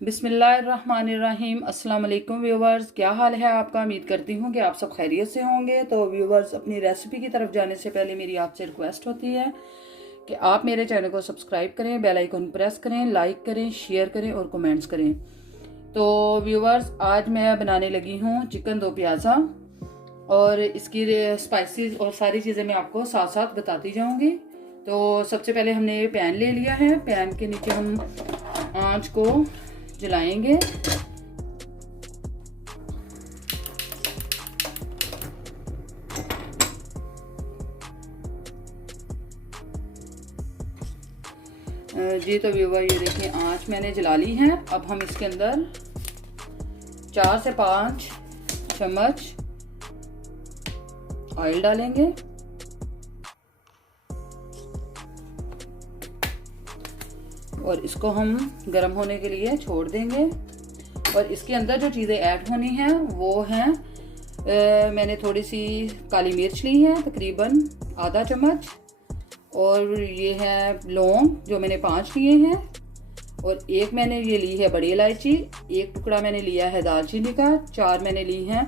बिस्मिल्लाहिर्रहमानिर्रहीम। अस्सलाम वालेकुम व्यूवर्स, क्या हाल है आपका। उम्मीद करती हूँ कि आप सब खैरियत से होंगे। तो व्यूवर्स, अपनी रेसिपी की तरफ जाने से पहले मेरी आपसे रिक्वेस्ट होती है कि आप मेरे चैनल को सब्सक्राइब करें, बेल आइकन प्रेस करें, लाइक करें, शेयर करें और कमेंट्स करें। तो व्यूवर्स, आज मैं बनाने लगी हूँ चिकन दो प्याज़ा और इसकी स्पाइसेस और सारी चीज़ें मैं आपको साथ साथ बताती जाऊँगी। तो सबसे पहले हमने पैन ले लिया है। पैन के नीचे हम आंच को जलाएंगे। जी तो व्यूवर, ये देखिए आंच मैंने जला ली है। अब हम इसके अंदर 4 से 5 चम्मच ऑयल डालेंगे। और इसको हम गर्म होने के लिए छोड़ देंगे। और इसके अंदर जो चीज़ें ऐड होनी हैं वो हैं, मैंने थोड़ी सी काली मिर्च ली है, तकरीबन आधा चम्मच। और ये है लौंग, जो मैंने 5 लिए हैं। और एक मैंने ये ली है बड़ी इलायची, एक टुकड़ा मैंने लिया है दालचीनी का, 4 मैंने ली हैं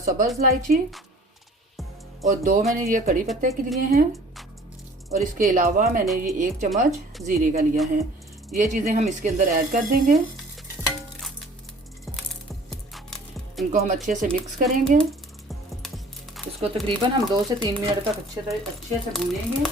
सब्ज़ इलायची, और 2 मैंने ये कड़ी पत्ते के लिए हैं। और इसके अलावा मैंने ये 1 चम्मच जीरे का लिया है। ये चीज़ें हम इसके अंदर ऐड कर देंगे। इनको हम अच्छे से मिक्स करेंगे। इसको तकरीबन हम 2 से 3 मिनट तक अच्छे से भूनेंगे।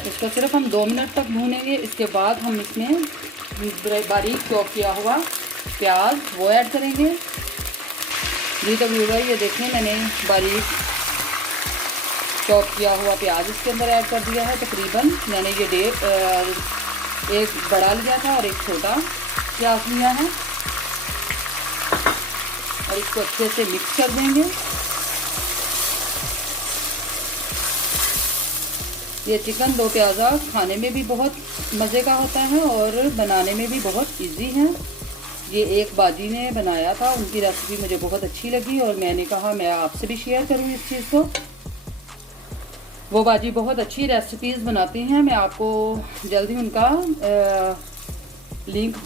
इसको सिर्फ हम 2 मिनट तक भूनेंगे। इसके बाद हम इसमें बारीक चॉप किया हुआ प्याज वो ऐड करेंगे। जी तो व्यूअर, ये देखें मैंने बारीक चॉप किया हुआ प्याज इसके अंदर ऐड कर दिया है। तकरीबन मैंने ये एक बड़ा लिया था और एक छोटा प्याज लिया है। और इसको अच्छे से मिक्स कर देंगे। ये चिकन दो प्याज़ा खाने में भी बहुत मज़े का होता है और बनाने में भी बहुत इजी है। ये एक बाजी ने बनाया था, उनकी रेसिपी मुझे बहुत अच्छी लगी और मैंने कहा मैं आपसे भी शेयर करूँ इस चीज़ को। वो बाजी बहुत अच्छी रेसिपीज़ बनाती हैं। मैं आपको जल्दी उनका लिंक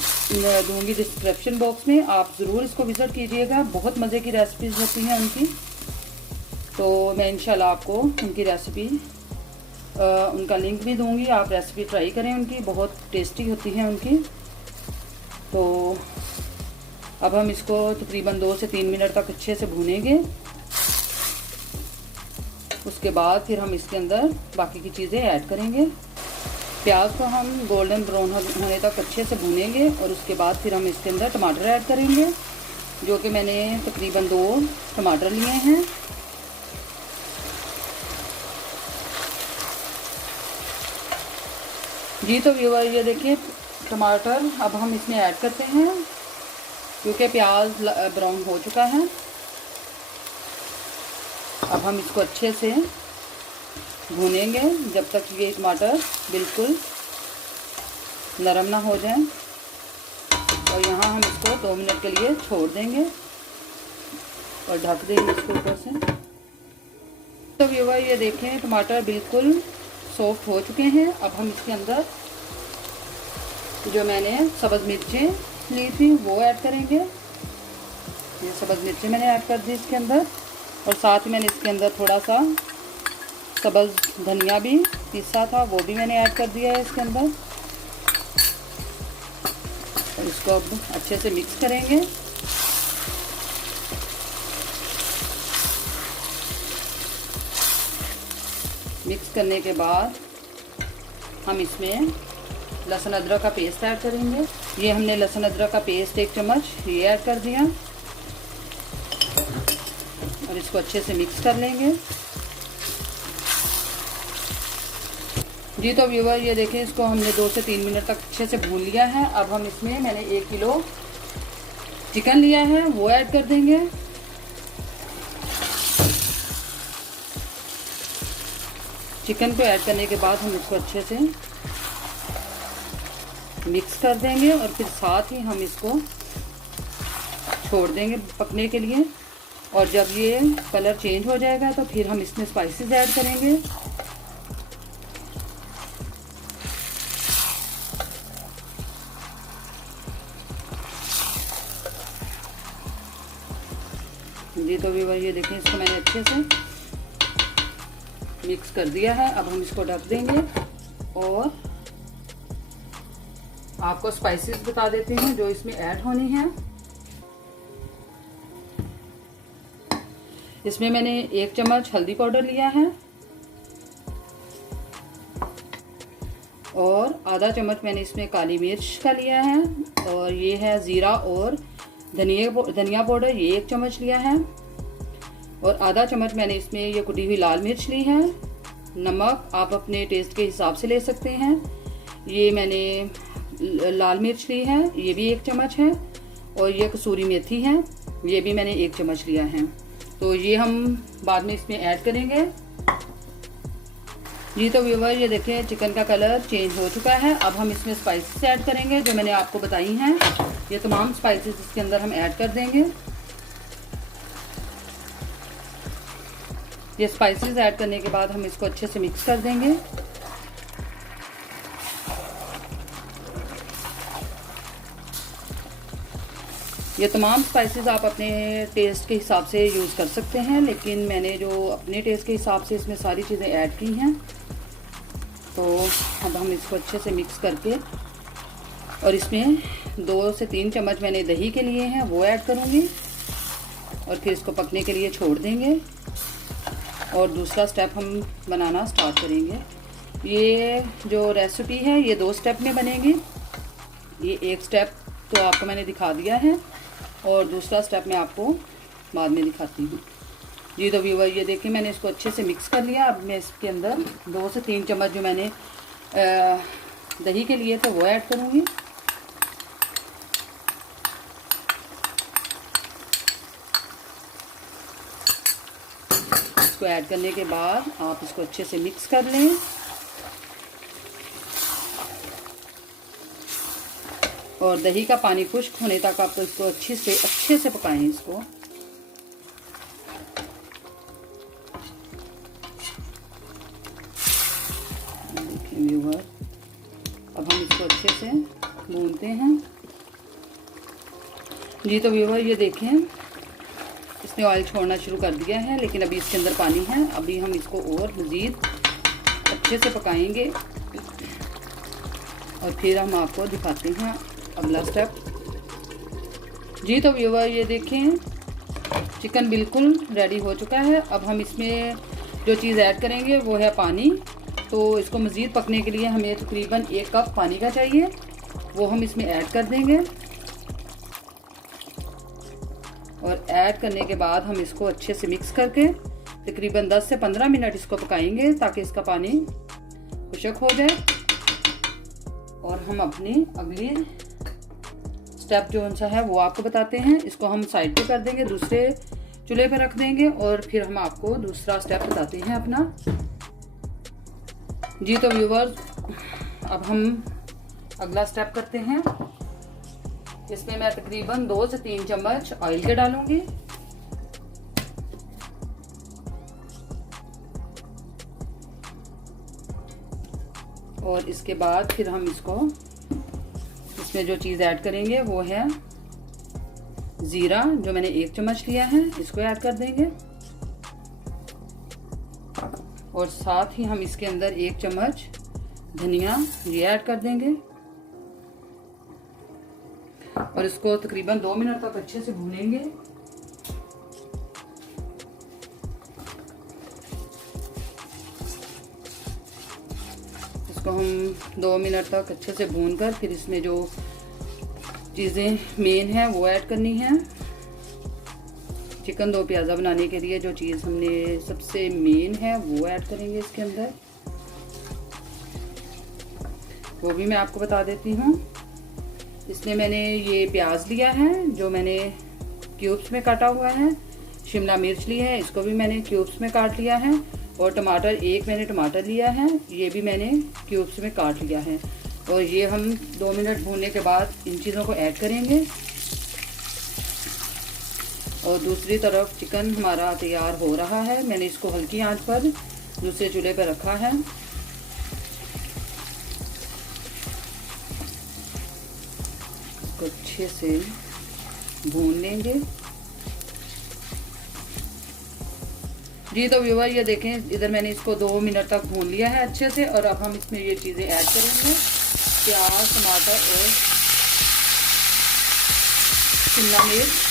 दूंगी डिस्क्रिप्शन बॉक्स में, आप ज़रूर इसको विज़िट कीजिएगा। बहुत मज़े की रेसिपीज़ होती हैं उनकी। तो मैं इंशाल्लाह आपको उनकी रेसिपी उनका लिंक भी दूंगी, आप रेसिपी ट्राई करें उनकी, बहुत टेस्टी होती है उनकी। तो अब हम इसको तकरीबन 2 से 3 मिनट तक अच्छे से भूनेंगे। उसके बाद फिर हम इसके अंदर बाकी की चीज़ें ऐड करेंगे। प्याज को हम गोल्डन ब्राउन होने तक अच्छे से भूनेंगे। और उसके बाद फिर हम इसके अंदर टमाटर ऐड करेंगे, जो कि मैंने तकरीबन 2 टमाटर लिए हैं। जी तो व्यूअर, ये देखिए टमाटर अब हम इसमें ऐड करते हैं, क्योंकि प्याज ब्राउन हो चुका है। अब हम इसको अच्छे से भूनेंगे जब तक ये टमाटर बिल्कुल नरम ना हो जाए। और यहाँ हम इसको 2 मिनट के लिए छोड़ देंगे और ढक देंगे इसको ऊपर से। तो व्यूअर, ये देखें टमाटर बिल्कुल सॉफ्ट हो चुके हैं। अब हम इसके अंदर जो मैंने सब्ज़ मिर्चें ली थी वो ऐड करेंगे। ये सब्ज़ मिर्चें मैंने ऐड कर दी इसके अंदर। और साथ ही मैंने इसके अंदर थोड़ा सा सब्ज़ धनिया भी पिसा था, वो भी मैंने ऐड कर दिया है इसके अंदर। और इसको अब अच्छे से मिक्स करेंगे। मिक्स करने के बाद हम इसमें लहसुन अदरक का पेस्ट ऐड करेंगे। ये हमने लहसुन अदरक का पेस्ट 1 चम्मच ये ऐड कर दिया। और इसको अच्छे से मिक्स कर लेंगे। जी तो व्यूअर, ये देखें इसको हमने 2 से 3 मिनट तक अच्छे से भून लिया है। अब हम इसमें मैंने 1 किलो चिकन लिया है वो ऐड कर देंगे। चिकन को ऐड करने के बाद हम इसको अच्छे से मिक्स कर देंगे। और फिर साथ ही हम इसको छोड़ देंगे पकने के लिए। और जब ये कलर चेंज हो जाएगा तो फिर हम इसमें स्पाइसेस ऐड करेंगे। जी तो व्यूअर ये देखें, इसको मैंने अच्छे से मिक्स कर दिया है। अब हम इसको ढक देंगे और आपको स्पाइसेस बता देते हैं जो इसमें ऐड होनी है। इसमें मैंने 1 चम्मच हल्दी पाउडर लिया है और आधा चम्मच मैंने इसमें काली मिर्च का लिया है। और ये है ज़ीरा और धनिया पाउडर, ये 1 चम्मच लिया है। और आधा चम्मच मैंने इसमें ये कुटी हुई लाल मिर्च ली है। नमक आप अपने टेस्ट के हिसाब से ले सकते हैं। ये मैंने लाल मिर्च ली है, ये भी 1 चम्मच है। और ये कसूरी मेथी है, ये भी मैंने 1 चम्मच लिया है। तो ये हम बाद में इसमें ऐड करेंगे। जी तो व्यूअर ये देखें, चिकन का कलर चेंज हो चुका है। अब हम इसमें स्पाइसेस ऐड करेंगे जो मैंने आपको बताई हैं। ये तमाम स्पाइसेस इसके अंदर हम ऐड कर देंगे। ये स्पाइसेस ऐड करने के बाद हम इसको अच्छे से मिक्स कर देंगे। ये तमाम स्पाइसेस आप अपने टेस्ट के हिसाब से यूज़ कर सकते हैं, लेकिन मैंने जो अपने टेस्ट के हिसाब से इसमें सारी चीज़ें ऐड की हैं। तो अब हम इसको अच्छे से मिक्स करके और इसमें 2 से 3 चम्मच मैंने दही के लिए हैं, वो ऐड करूँगी और फिर इसको पकने के लिए छोड़ देंगे। और दूसरा स्टेप हम बनाना स्टार्ट करेंगे। ये जो रेसिपी है ये 2 स्टेप में बनेगी। ये 1 स्टेप तो आपको मैंने दिखा दिया है और दूसरा स्टेप मैं आपको बाद में दिखाती हूँ। जी तो व्यूअर ये देखिए, मैंने इसको अच्छे से मिक्स कर लिया। अब मैं इसके अंदर 2 से 3 चम्मच जो मैंने दही के लिए थे वो ऐड करूँगी। इसको ऐड करने के बाद आप इसको अच्छे से मिक्स कर लें। और दही का पानी खुश्क होने तक आप इसको अच्छे से पकाएं इसको। देखिए व्यूअर, अब हम इसको अच्छे से भूनते हैं। जी तो व्यूअर ये देखें, इसने ऑयल छोड़ना शुरू कर दिया है, लेकिन अभी इसके अंदर पानी है। अभी हम इसको और मज़ीद अच्छे से पकाएंगे और फिर हम आपको दिखाते हैं अगला स्टेप। जी तो व्यूअर ये देखें, चिकन बिल्कुल रेडी हो चुका है। अब हम इसमें जो चीज़ ऐड करेंगे वो है पानी। तो इसको मज़ीद पकने के लिए हमें तकरीबन 1 कप पानी का चाहिए, वो हम इसमें ऐड कर देंगे। और ऐड करने के बाद हम इसको अच्छे से मिक्स करके तकरीबन 10 से 15 मिनट इसको पकाएंगे ताकि इसका पानी खुश्क हो जाए। और हम अपनी अगली स्टेप जो सा है वो आपको बताते हैं। इसको हम साइड पे कर देंगे, दूसरे चूल्हे पे रख देंगे और फिर हम आपको दूसरा स्टेप बताते हैं अपना। जी तो व्यूअर्स, अब हम अगला स्टेप करते हैं। इसमें मैं तकरीबन 2 से 3 चम्मच ऑयल के डालूंगी। और इसके बाद फिर हम इसमें जो चीज़ ऐड करेंगे वो है ज़ीरा, जो मैंने 1 चम्मच लिया है, इसको ऐड कर देंगे। और साथ ही हम इसके अंदर 1 चम्मच धनिया ये ऐड कर देंगे और इसको तकरीबन 2 मिनट तक अच्छे से भूनेंगे। इसको हम 2 मिनट तक अच्छे से भूनकर फिर इसमें जो चीज़ें मेन है वो ऐड करनी है। चिकन दो प्याज़ा बनाने के लिए जो चीज़ हमने सबसे मेन है वो ऐड करेंगे इसके अंदर, वो भी मैं आपको बता देती हूँ। इसमें मैंने ये प्याज लिया है जो मैंने क्यूब्स में काटा हुआ है। शिमला मिर्च ली है, इसको भी मैंने क्यूब्स में काट लिया है। और टमाटर, 1 मैंने टमाटर लिया है, ये भी मैंने क्यूब्स में काट लिया है। और ये हम 2 मिनट भूनने के बाद इन चीज़ों को ऐड करेंगे। और दूसरी तरफ चिकन हमारा तैयार हो रहा है। मैंने इसको हल्की आंच पर दूसरे चूल्हे पर रखा है। इसको अच्छे से भून लेंगे। जी तो व्यूअर ये देखें, इधर मैंने इसको 2 मिनट तक भून लिया है अच्छे से। और अब हम इसमें ये चीज़ें ऐड करेंगे, प्याज, टमाटर और शिमला मिर्च।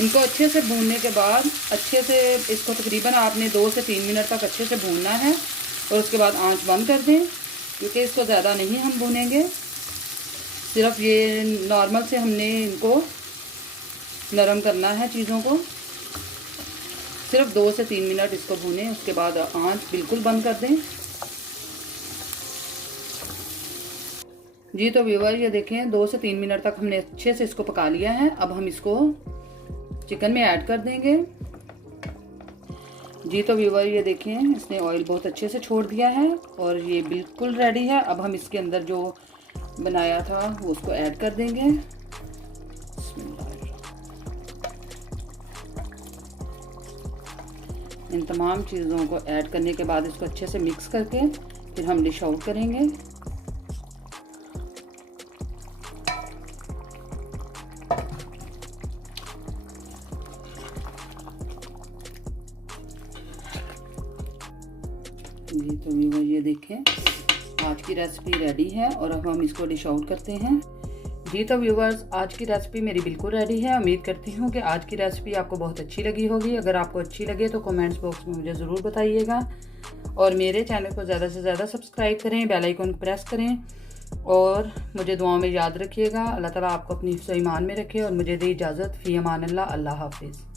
इनको अच्छे से भूनने के बाद अच्छे से इसको तकरीबन आपने 2 से 3 मिनट तक अच्छे से भूनना है। और उसके बाद आंच बंद कर दें, क्योंकि इसको ज़्यादा नहीं हम भूनेंगे। सिर्फ ये नॉर्मल से हमने इनको नरम करना है चीज़ों को। सिर्फ 2 से 3 मिनट इसको भूनें, उसके बाद आंच बिल्कुल बंद कर दें। जी तो व्यूअर ये देखें, 2 से 3 मिनट तक हमने अच्छे से इसको पका लिया है। अब हम इसको चिकन में ऐड कर देंगे। जी तो व्यूअर ये देखें, इसने ऑयल बहुत अच्छे से छोड़ दिया है और ये बिल्कुल रेडी है। अब हम इसके अंदर जो बनाया था वो उसको ऐड कर देंगे। इन तमाम चीज़ों को ऐड करने के बाद इसको अच्छे से मिक्स करके फिर हम डिश आउट करेंगे। जी तो व्यूअर ये देखें, आज की रेसिपी रेडी है और अब हम इसको डिश आउट करते हैं। जी तो व्यूअर्स, आज की रेसिपी मेरी बिल्कुल रेडी है। उम्मीद करती हूँ कि आज की रेसिपी आपको बहुत अच्छी लगी होगी। अगर आपको अच्छी लगे तो कमेंट्स बॉक्स में मुझे ज़रूर बताइएगा। और मेरे चैनल को ज़्यादा से ज़्यादा सब्सक्राइब करें, बेल आइकन प्रेस करें और मुझे दुआओं में याद रखिएगा। अल्लाह ताला आपको अपनी हिफ्ज़-ओ-ईमान में रखे और मुझे दे इजाज़त। फ़ी अमान अल्लाह। अल्लाह हाफिज़।